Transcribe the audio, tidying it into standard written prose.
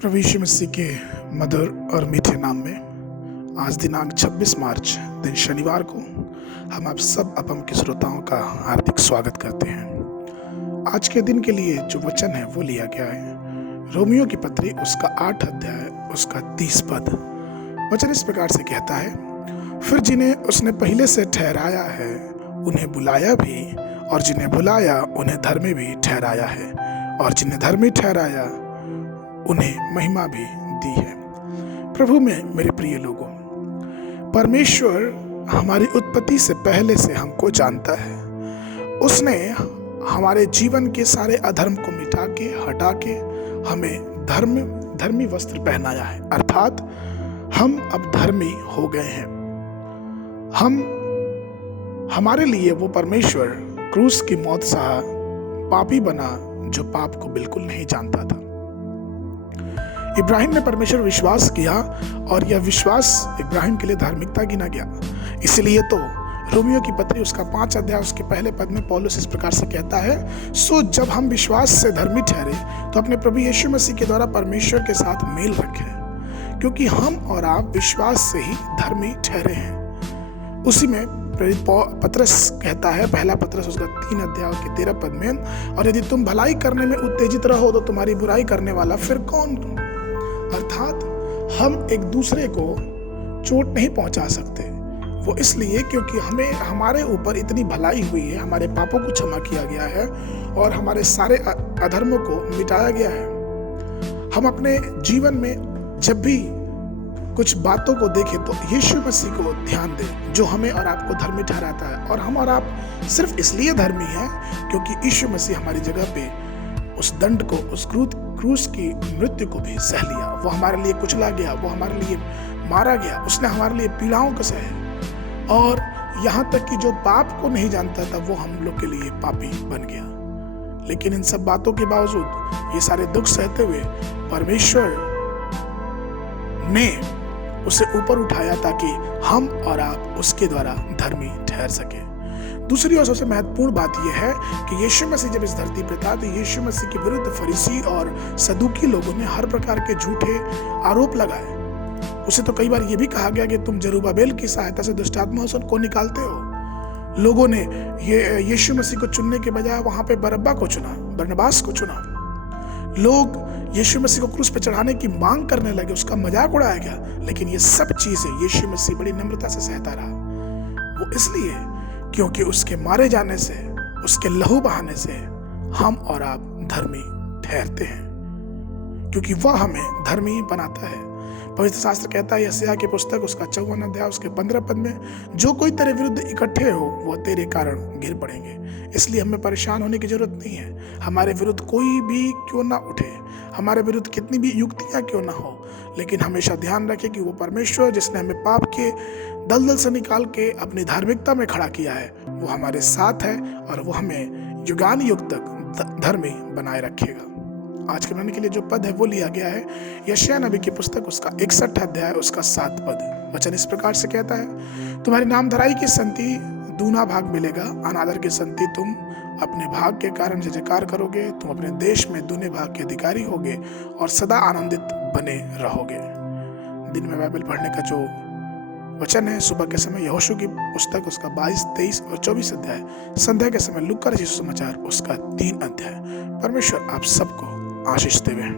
प्रभु यीशु मसीह के मधुर और मीठे नाम में आज दिनांक 26 मार्च दिन शनिवार को हम आप सब अपम के श्रोताओं का हार्दिक स्वागत करते हैं। आज के दिन के लिए जो वचन है वो लिया गया है रोमियो की पत्री उसका 8 अध्याय उसका 30 पद। वचन इस प्रकार से कहता है, फिर जिन्हें उसने पहले से ठहराया है उन्हें बुलाया भी, और जिन्हें बुलाया उन्हें धर्मी भी ठहराया है, और जिन्हें धर्मी ठहराया उन्हें महिमा भी दी है। प्रभु में मेरे प्रिय लोगों, परमेश्वर हमारी उत्पत्ति से पहले से हमको जानता है। उसने हमारे जीवन के सारे अधर्म को मिटा के हटा के हमें धर्मी वस्त्र पहनाया है, अर्थात हम अब धर्मी हो गए हैं। हमारे लिए वो परमेश्वर क्रूस की मौत सहा पापी बना जो पाप को बिल्कुल नहीं जानता था। इब्राहिम ने परमेश्वर विश्वास किया और यह विश्वास इब्राहिम के लिए धार्मिकता गिना गया। इसलिए तो रोमियो की पत्री उसका 5 अध्याय उसके पहले पद में पौलुस इस प्रकार से कहता है, सो जब हम विश्वास से धर्मी ठहरे तो अपने प्रभु यीशु मसीह के द्वारा परमेश्वर के साथ मेल रखें, क्योंकि हम और आप विश्वास से ही धर्मी ठहरे हैं। उसी में प्रेरित पतरस कहता है, पहला पतरस उसका 3 अध्याय के 13 पद में, और यदि तुम भलाई करने में उत्तेजित रहो तो तुम्हारी बुराई करने वाला फिर कौन? अर्थात हम एक दूसरे को चोट नहीं पहुंचा सकते। वो इसलिए क्योंकि हमें हमारे ऊपर इतनी भलाई हुई है, हमारे पापों को क्षमा किया गया है और हमारे सारे अधर्मों को मिटाया गया है। हम अपने जीवन में जब भी कुछ बातों को देखें तो यीशु मसीह को ध्यान दें, जो हमें और आपको धर्मी ठहराता है। और हम और आप सिर्फ इसलिए धर्मी हैं क्योंकि यीशु मसीह हमारी जगह पे उस दंड को, उस क्रूस की मृत्यु को भी सह लिया। वो हमारे लिए कुचला गया, वो हमारे लिए मारा गया, उसने हमारे लिए पीड़ाओं को सहे, और यहाँ तक कि जो पाप को नहीं जानता था वो हम लोग के लिए पापी बन गया। लेकिन इन सब बातों के बावजूद, ये सारे दुख सहते हुए, परमेश्वर ने उसे ऊपर उठाया ताकि हम और आप उसके द्वारा धर्मी ठहर सके। दूसरी और सबसे महत्वपूर्ण बात यह है कि यीशु मसीह जब इस धरती पर था तो यीशु मसीह के विरुद्ध फरीसी और सदूकी लोगों ने हर प्रकार के झूठे आरोप लगाए। उसे तो कई बार यह भी कहा गया कि तुम जरुब्बाबेल की सहायता से दुष्ट आत्माओं को निकालते हो। लोगों ने यीशु मसीह को चुनने के बजाय वहां पे बरअब्बा को चुना, बरनबास को चुना। लोग यीशु मसीह को क्रूस पर चढ़ाने की मांग करने लगे, उसका मजाक उड़ाया गया। लेकिन ये सब चीजें यीशु मसीह बड़ी नम्रता से सहता रहा। वो इसलिए क्योंकि उसके मारे जाने से, उसके लहू बहाने से हम और आप धर्मी ठहरते हैं, क्योंकि वह हमें धर्मी बनाता है। पवित्र शास्त्र कहता है यशायाह की पुस्तक उसका 54 अध्याय उसके 15 पद में, जो कोई तेरे विरुद्ध इकट्ठे हो वो तेरे कारण गिर पड़ेंगे। इसलिए हमें परेशान होने की जरूरत नहीं है। हमारे विरुद्ध कोई भी क्यों ना उठे, हमारे विरुद्ध कितनी भी युक्तियां क्यों ना हो, लेकिन हमेशा ध्यान रखें कि वो परमेश्वर जिसने हमें पाप के दलदल से निकाल के अपनी धार्मिकता में खड़ा किया है, वो हमारे साथ है और वो हमें युगान युग तक धर्मी बनाए रखेगा। आज के महीने के लिए जो पद है वो लिया गया है यशायाह नबी की पुस्तक उसका 61 अध्याय उसका 7 पद। वचन इस प्रकार से कहता है, तुम्हारी नामधराई की संति दूना भाग मिलेगा, अनादर की संति तुम अपने भाग के कारण जयकार करोगे। तुम अपने देश में दूने भाग के अधिकारी होगे और सदा आनंदित बने रहोगे। दिन में बाइबल पढ़ने का जो वचन है, सुबह के समय यहोशू की पुस्तक उसका 22, 23 और 24 अध्याय, संध्या के समय लूका रचित सुसमाचार उसका 3 अध्याय। परमेश्वर आप सबको आशीष देवे।